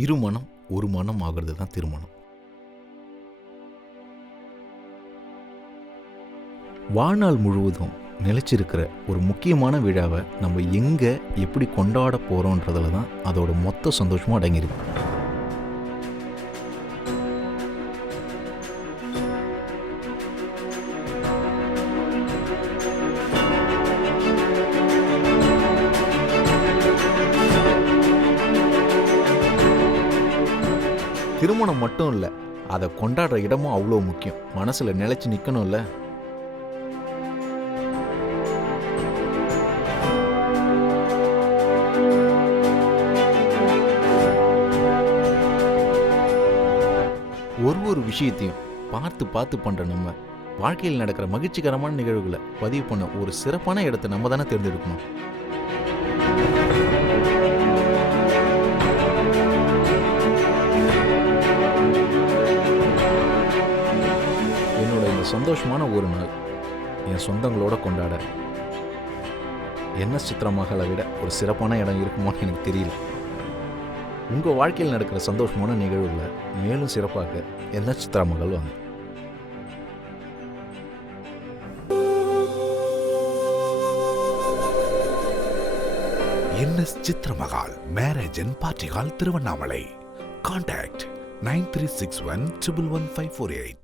இருமனம் ஒரு மனம் ஆகிறது தான் திருமணம். வாழ்நாள் முழுவதும் நிலைச்சிருக்கிற ஒரு முக்கியமான விழாவை நம்ம எங்கே எப்படி கொண்டாட போகிறோன்றதுல தான் அதோட மொத்த சந்தோஷமும் அடங்கியிருக்கு. திருமணம் மட்டும் இல்லை, அதை கொண்டாடுற இடமும் அவ்வளோ முக்கியம். மனசில் நிலைச்சு நிற்கணும்ல. ஒரு விஷயத்தையும் பார்த்து பார்த்து பண்ணுற நம்ம வாழ்க்கையில் நடக்கிற மகிழ்ச்சிகரமான நிகழ்வுகளை பதிவு பண்ண ஒரு சிறப்பான இடத்தை நம்ம தானே தேர்ந்தெடுக்கணும். என்னோட இந்த சந்தோஷமான ஒரு நாள் என் சொந்தங்களோட கொண்டாட என்எஸ் சித்ரா மகளை விட ஒரு சிறப்பான இடம் இருக்குமான்னு எனக்கு தெரியல. உங்கள் வாழ்க்கையில் நடக்கிற சந்தோஷமான நிகழ்வுகளை மேலும் சிறப்பாக என்எஸ் சித்ரா மகள் வாங்க. NS Chitramahal marriage and party hall, Tiruvannamalai. Contact 9361 11548.